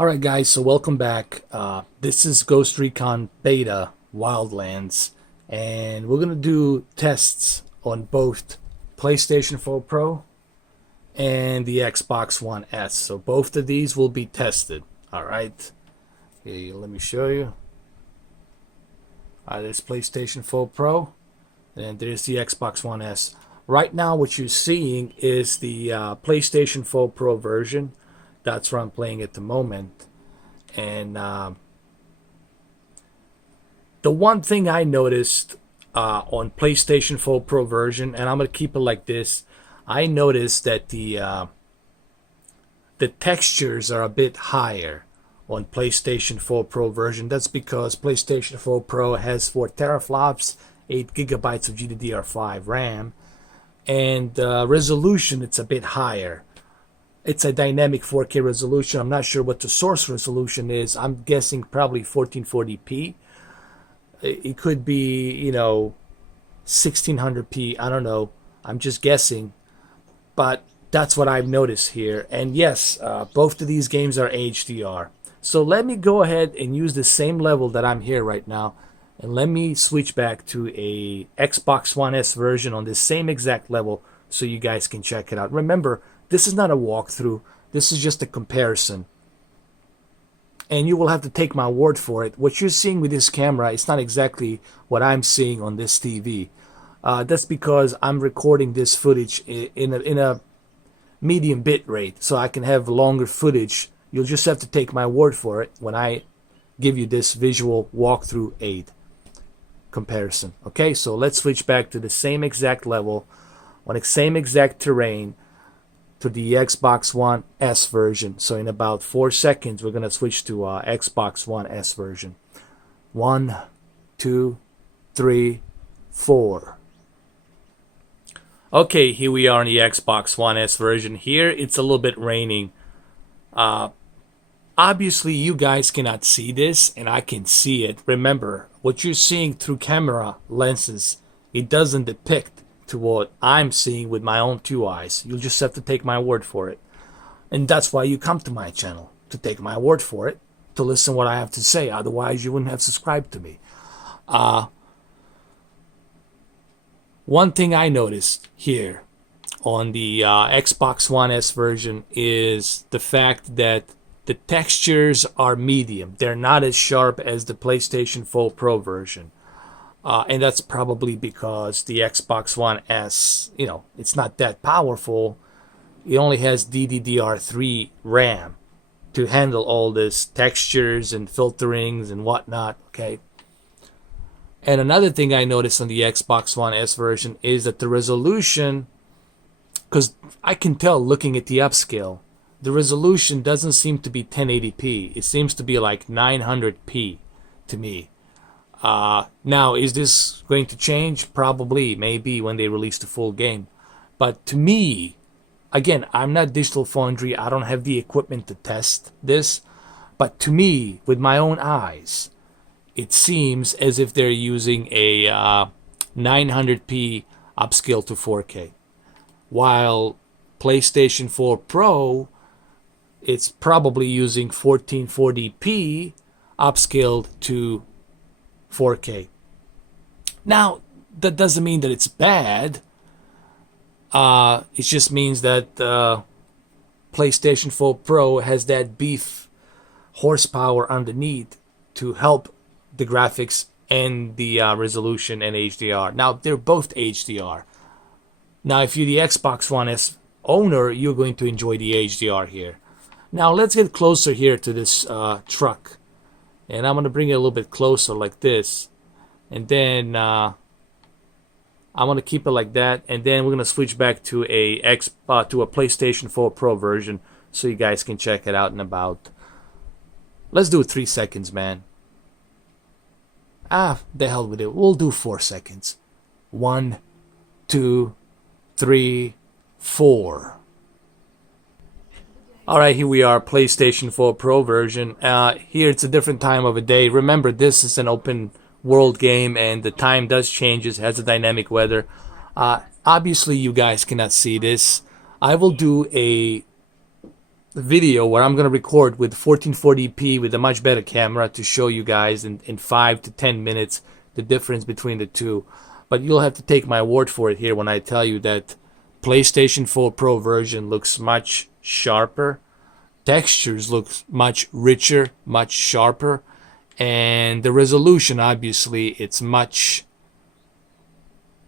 Alright guys, so welcome back. This is Ghost Recon Beta Wildlands, and we're going to do tests on both PlayStation 4 Pro and the Xbox One S. So both of these will be tested. Alright, here, let me show you. There's PlayStation 4 Pro, and there's the Xbox One S. Right now what you're seeing is the PlayStation 4 Pro version. That's where I'm playing at the moment. And the one thing I noticed on PlayStation 4 Pro version, and I'm going to keep it like this, I noticed that the textures are a bit higher on PlayStation 4 Pro version. That's because PlayStation 4 Pro has 4 teraflops, 8 gigabytes of GDDR5 RAM, and resolution, it's a bit higher. It's a dynamic 4K resolution. I'm not sure what the source resolution is. I'm guessing probably 1440p. It could be, 1600p. I don't know. I'm just guessing. But that's what I've noticed here. And yes, both of these games are HDR. So let me go ahead and use the same level that I'm here right now. And let me switch back to a Xbox One S version on this same exact level so you guys can check it out. Remember, this is not a walkthrough. This is just a comparison. And you will have to take my word for it. What you're seeing with this camera is not exactly what I'm seeing on this TV. That's because I'm recording this footage in a medium bit rate, so I can have longer footage. You'll just have to take my word for it when I give you this visual walkthrough aid comparison. Okay, so let's switch back to the same exact level on the same exact terrain to the Xbox One S version. So in about 4 seconds, we're going to switch to Xbox One S version. 1, 2, 3, 4. Okay, here we are in the Xbox One S version. Here, it's a little bit raining. Obviously, you guys cannot see this, and I can see it. Remember, what you're seeing through camera lenses, it doesn't depict to what I'm seeing with my own 2 eyes. You'll just have to take my word for it. And that's why you come to my channel, to take my word for it, to listen what I have to say. Otherwise, you wouldn't have subscribed to me. One thing I noticed here on the Xbox One S version is the fact that the textures are medium. They're not as sharp as the PlayStation 4 Pro version. And that's probably because the Xbox One S, it's not that powerful. It only has DDR3 RAM to handle all this textures and filterings and whatnot, okay? And another thing I noticed on the Xbox One S version is that the resolution, because I can tell looking at the upscale, the resolution doesn't seem to be 1080p. It seems to be like 900p to me. Now, is this going to change? Probably, maybe when they release the full game. But to me, again, I'm not Digital Foundry. I don't have the equipment to test this. But to me, with my own eyes, it seems as if they're using a 900p upscale to 4K. While PlayStation 4 Pro, it's probably using 1440p upscaled to 4K. Now, that doesn't mean that it's bad. It just means that PlayStation 4 Pro has that beef horsepower underneath to help the graphics and the resolution and HDR. Now, they're both HDR. Now, if you're the Xbox One S owner, you're going to enjoy the HDR here. Now, let's get closer here to this truck. And I'm going to bring it a little bit closer like this. And then I'm going to keep it like that. And then we're going to switch back to a PlayStation 4 Pro version so you guys can check it out in about... Let's do 3 seconds, man. The hell with it. We'll do 4 seconds. 1, 2, 3, 4. Alright, here we are, PlayStation 4 Pro version. Here it's a different time of a day. Remember, this is an open world game and the time does change. It has a dynamic weather. Obviously, you guys cannot see this. I will do a video where I'm gonna record with 1440p with a much better camera to show you guys in 5 to 10 minutes the difference between the two. But you'll have to take my word for it here when I tell you that PlayStation 4 Pro version looks much sharper. Textures look much richer, much sharper, and the resolution, obviously, it's much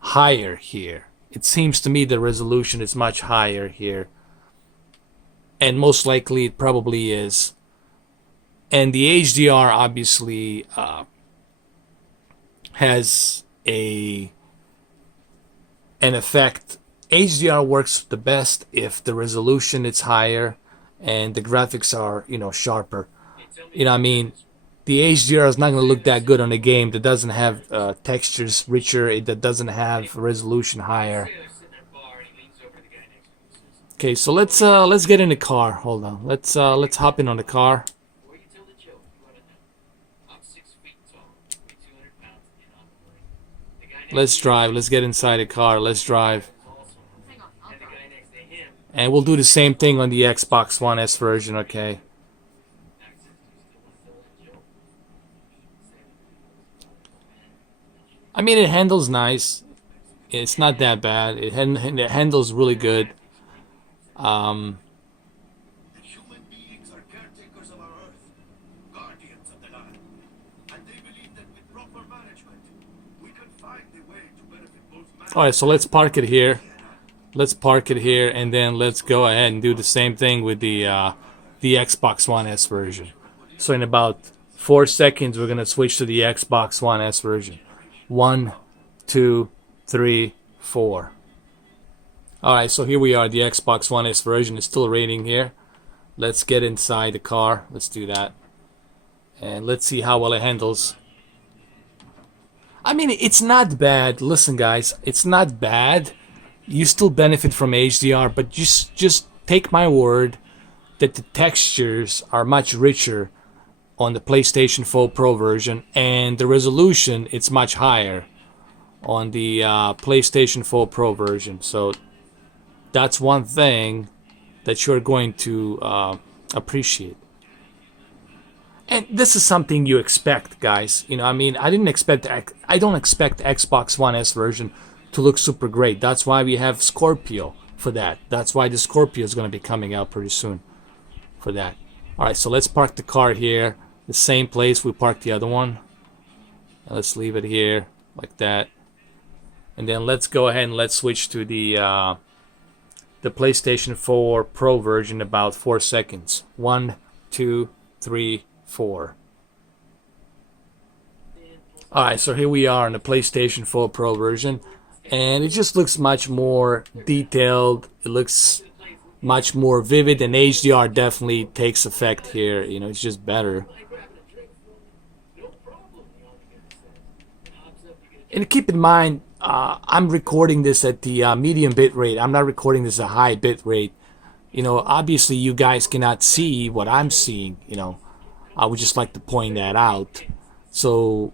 higher here. It seems to me the resolution is much higher here, and most likely it probably is. And the HDR obviously has an effect. HDR works the best if the resolution is higher and the graphics are, sharper. What I mean? The HDR is not going to look that good on a game that doesn't have textures richer, that doesn't have resolution higher. Okay, so let's get in the car. Hold on. Let's hop in on the car. Let's drive. Let's get inside the car. Let's drive. And we'll do the same thing on the Xbox One S version, okay? I mean, it handles nice. It's not that bad. It handles really good. Human beings are caretakers of our Earth, guardians of the land, and they believe that with proper management, we can find a way to benefit both man. All right, so let's park it here. Let's park it here, and then let's go ahead and do the same thing with the Xbox One S version. So in about 4 seconds, we're gonna switch to the Xbox One S version. 1, 2, 3, 4. Alright, so here we are. The Xbox One S version is still raining here. Let's get inside the car. Let's do that. And let's see how well it handles. I mean, it's not bad. Listen, guys, it's not bad. You still benefit from HDR, but just take my word that the textures are much richer on the PlayStation 4 Pro version, and the resolution, it's much higher on the PlayStation 4 Pro version. So that's one thing that you're going to appreciate. And this is something you expect, guys. I mean, I don't expect Xbox One S version to look super great. That's why we have Scorpio for that. That's why the Scorpio is going to be coming out pretty soon for that. All right, so let's park the car here, the same place we parked the other one. Let's leave it here like that, and then let's go ahead and let's switch to the PlayStation 4 Pro version. About 4 seconds. 1, 2, 3, 4. Alright, so here we are in the PlayStation 4 Pro version, and it just looks much more detailed. It looks much more vivid, and HDR definitely takes effect here. It's just better. And keep in mind, I'm recording this at the medium bit rate. I'm not recording this at high bit rate. Obviously you guys cannot see what I'm seeing. I would just like to point that out. So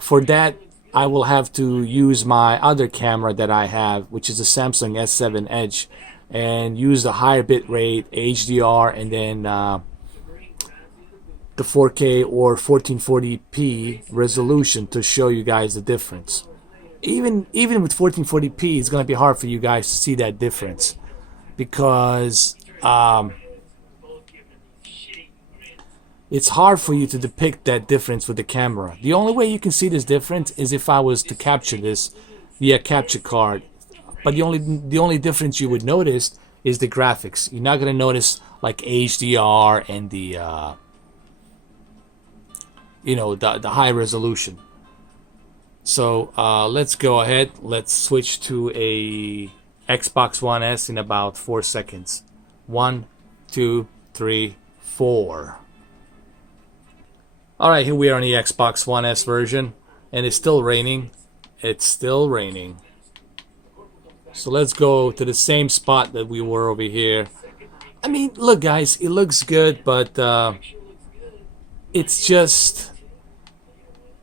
for that, I will have to use my other camera that I have, which is a Samsung S7 Edge, and use the higher bit rate, HDR, and then the 4K or 1440p resolution to show you guys the difference. Even with 1440p, it's going to be hard for you guys to see that difference, because it's hard for you to depict that difference with the camera. The only way you can see this difference is if I was to capture this via capture card. But the only difference you would notice is the graphics. You're not going to notice like HDR and the the high resolution. So let's go ahead. Let's switch to a Xbox One S in about 4 seconds. 1, 2, 3, 4. Alright, here we are on the Xbox One S version, and it's still raining. It's still raining. So let's go to the same spot that we were over here. I mean, look guys, it looks good, but it's just,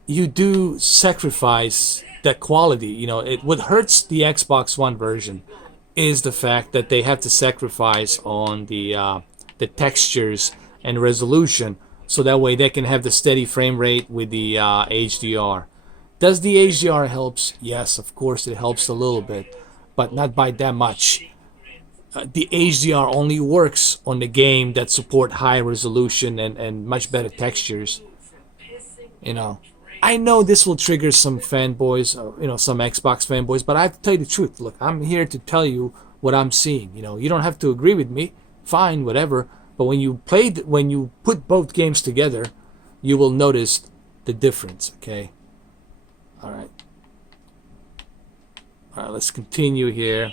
you do sacrifice that quality. What hurts the Xbox One version is the fact that they have to sacrifice on the textures and resolution, so that way they can have the steady frame rate with the HDR. Does the HDR helps? Yes, of course it helps a little bit, but not by that much. The HDR only works on the game that support high resolution and much better textures. You know, I know this will trigger some fanboys, some Xbox fanboys, but I have to tell you the truth. Look, I'm here to tell you what I'm seeing. You don't have to agree with me. Fine, whatever. But when you put both games together, you will notice the difference. Okay. All right. All right. Let's continue here.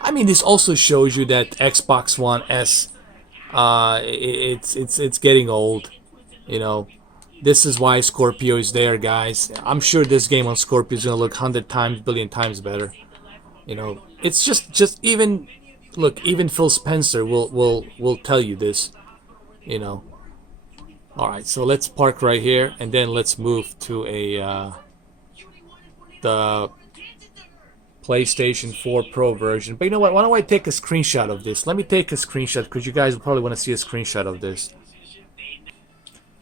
I mean, this also shows you that Xbox One S, it's getting old. This is why Scorpio is there, guys. I'm sure this game on Scorpio is gonna look 100 times, billion times better. It's just even look. Even Phil Spencer will tell you this. All right, so let's park right here, and then let's move to the PlayStation 4 Pro version. But you know what? Why don't I take a screenshot of this? Let me take a screenshot because you guys will probably want to see a screenshot of this.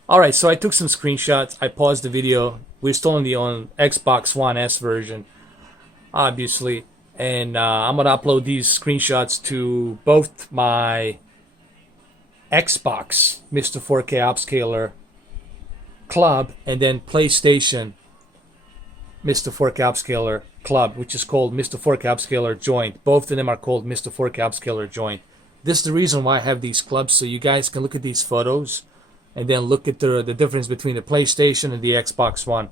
Alright, so I took some screenshots. I paused the video. We're still on the Xbox One S version, obviously. And I'm going to upload these screenshots to both my Xbox Mr. 4K Upscaler Club and then PlayStation Mr. 4K Upscaler Club, which is called Mr. 4K Upscaler Joint. Both of them are called Mr. 4K Upscaler Joint. This is the reason why I have these clubs, so you guys can look at these photos and then look at the difference between the PlayStation and the Xbox One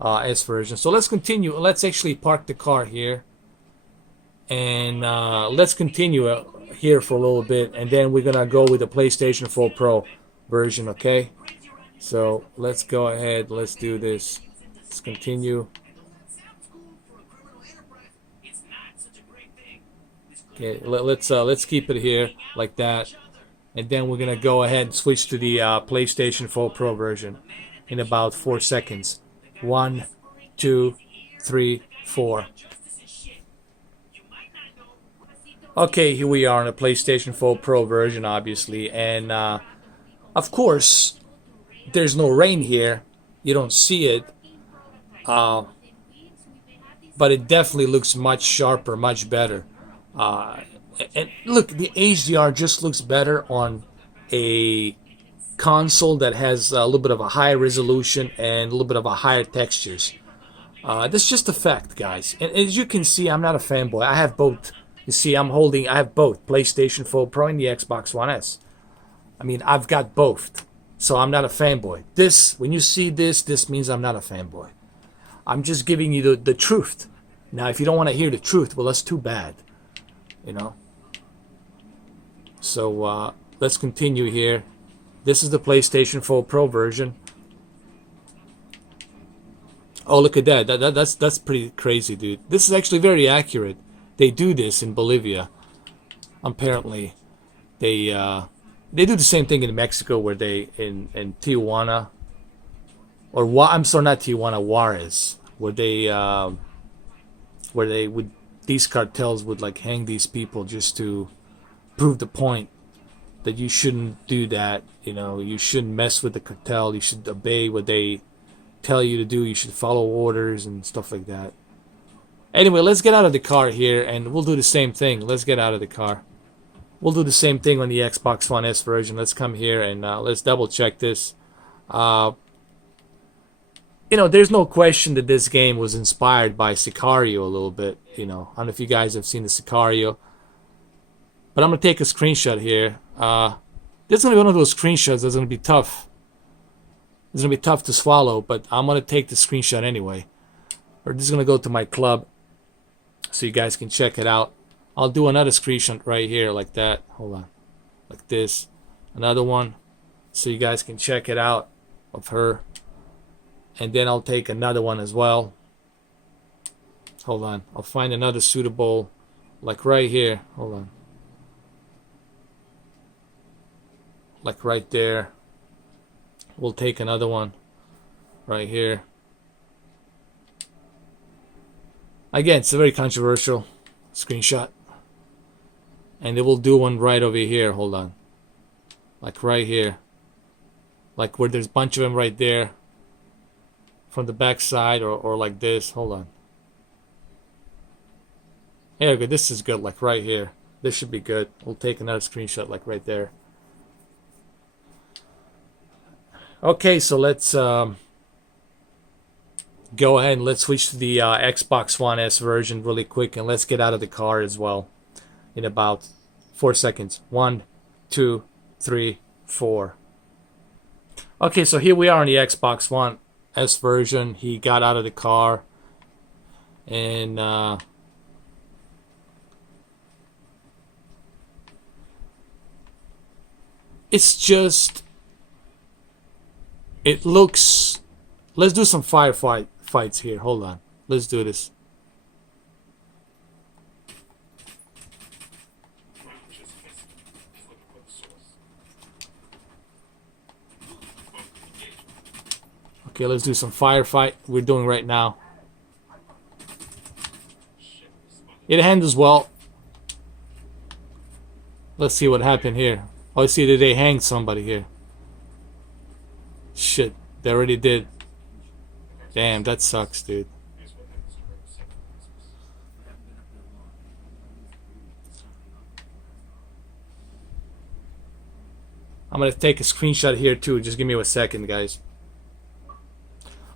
S version. So let's continue. Let's actually park the car here. And let's continue here for a little bit. And then we're going to go with the PlayStation 4 Pro version, okay? So let's go ahead. Let's do this. Let's continue. Okay, let's keep it here like that, and then we're gonna go ahead and switch to the PlayStation 4 Pro version in about 4 seconds. 1, 2, 3, 4. Okay, here we are on the PlayStation 4 Pro version, obviously, and of course, there's no rain here. You don't see it, but it definitely looks much sharper, much better. And look, the HDR just looks better on a console that has a little bit of a higher resolution and a little bit of a higher textures. That's just a fact, guys. And as you can see, I'm not a fanboy. I have both. You see, I have both PlayStation 4 Pro and the Xbox One S. I mean, I've got both. So I'm not a fanboy. When you see this means I'm not a fanboy. I'm just giving you the truth. Now, if you don't want to hear the truth, well, that's too bad. So let's continue here. This is the PlayStation 4 Pro version. Oh, look at that. That's pretty crazy, dude. This is actually very accurate. They do this in Bolivia. Apparently, they do the same thing in Mexico, where they in Tijuana, or I'm sorry, not Tijuana, Juarez, where they would. These cartels would like hang these people just to prove the point that you shouldn't do that. You shouldn't mess with the cartel. You should obey what they tell you to do. You should follow orders and stuff like that. Anyway, let's get out of the car here and we'll do the same thing. Let's get out of the car. We'll do the same thing on the Xbox One S version. Let's come here and let's double check this. There's no question that this game was inspired by Sicario a little bit. I don't know if you guys have seen the Sicario. But I'm going to take a screenshot here. This is going to be one of those screenshots that's going to be tough. It's going to be tough to swallow, but I'm going to take the screenshot anyway. Or this is going to go to my club so you guys can check it out. I'll do another screenshot right here like that. Hold on. Like this. Another one so you guys can check it out of her. And then I'll take another one as well. Hold on. I'll find another suitable, like right here. Hold on. Like right there. We'll take another one right here. Again, it's a very controversial screenshot. And they will do one right over here. Hold on. Like right here. Like where there's a bunch of them right there. From the back side or like this. Hold on. Here we go. This is good. Like right here. This should be good. We'll take another screenshot like right there. Okay, so let's go ahead and let's switch to the Xbox One S version really quick, and let's get out of the car as well in about 4 seconds. 1, 2, 3, 4. Okay, so here we are on the Xbox One S version. He got out of the car, and it's just, it looks, let's do some fights here. Hold on. Let's do this. Okay, let's do some firefight. We're doing right now. It handles well. Let's see what happened here. Oh, I see that they hanged somebody here. Shit, they already did. Damn, that sucks, dude. I'm gonna take a screenshot here too. Just give me a second, guys.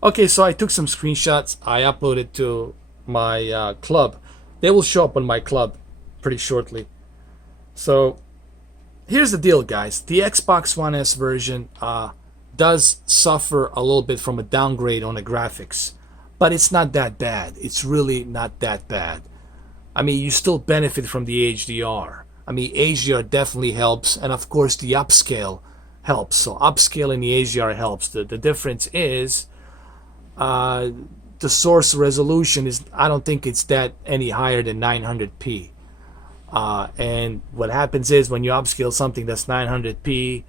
Okay, so I took some screenshots. I uploaded to my club. They will show up on my club pretty shortly. So here's the deal, guys. The Xbox One S version does suffer a little bit from a downgrade on the graphics, but it's not that bad. It's really not that bad. I mean, you still benefit from the HDR. I mean, HDR definitely helps, and of course the upscale helps. So upscaling the HDR helps. The difference is the source resolution is, I don't think it's that any higher than 900p. And what happens is when you upscale something that's 900p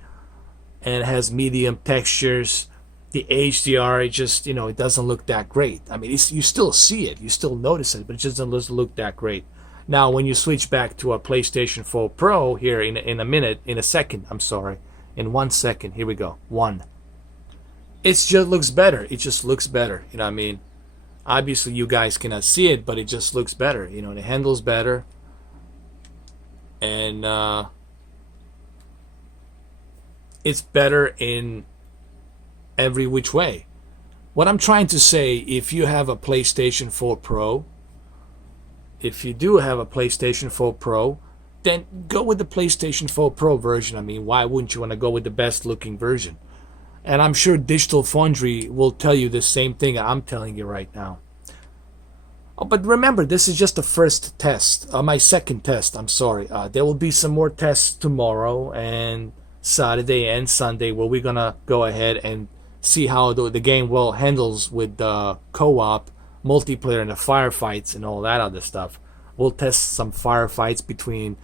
and it has medium textures, the HDR, it just, you know, it doesn't look that great. I mean, you still see it, you still notice it, but it just doesn't look that great. Now, when you switch back to a PlayStation 4 Pro here in a second, I'm sorry, in 1 second, here we go, 1. It just looks better. It just looks better. You know what I mean? Obviously, you guys cannot see it, but it just looks better. You know, it handles better. And it's better in every which way. What I'm trying to say, if you have a PlayStation 4 Pro, if you do have a PlayStation 4 Pro, then go with the PlayStation 4 Pro version. I mean, why wouldn't you want to go with the best looking version? And I'm sure Digital Foundry will tell you the same thing I'm telling you right now. Oh, but remember, this is just the first test, my second test, I'm sorry. There will be some more tests tomorrow and Saturday and Sunday where we're gonna go ahead and see how the game well handles with the co-op, multiplayer, and the firefights and all that other stuff. We'll test some firefights between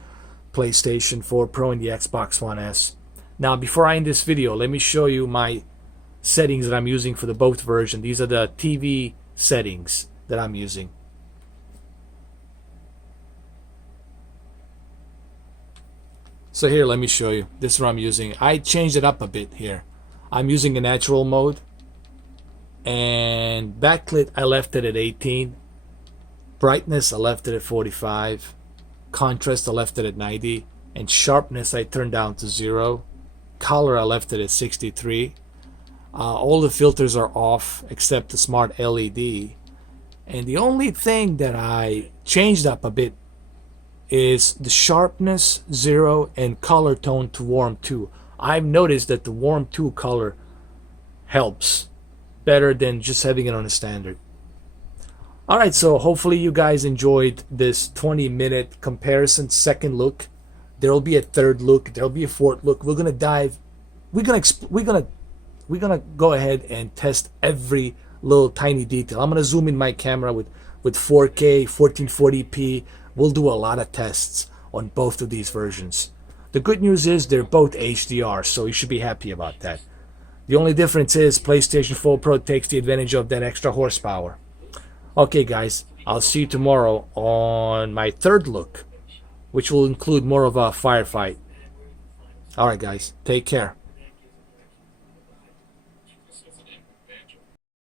PlayStation 4 Pro and the Xbox One S. Now, before I end this video, let me show you my settings that I'm using for the both version. These are the TV settings that I'm using. So here, let me show you. This is what I'm using. I changed it up a bit here. I'm using a natural mode. And backlit, I left it at 18. Brightness, I left it at 45. Contrast, I left it at 90. And sharpness, I turned down to 0. Color, I left it at 63. All the filters are off except the smart LED. And the only thing that I changed up a bit is the sharpness 0 and color tone to warm 2. I've noticed that the warm 2 color helps better than just having it on a standard. Alright, so hopefully you guys enjoyed this 20-minute comparison, second look. There will be a third look. There will be a fourth look. We're gonna dive. We're gonna go ahead and test every little tiny detail. I'm gonna zoom in my camera with 4K, 1440p. We'll do a lot of tests on both of these versions. The good news is they're both HDR, so you should be happy about that. The only difference is PlayStation 4 Pro takes the advantage of that extra horsepower. Okay, guys, I'll see you tomorrow on my third look, which will include more of a firefight. Alright guys, take care.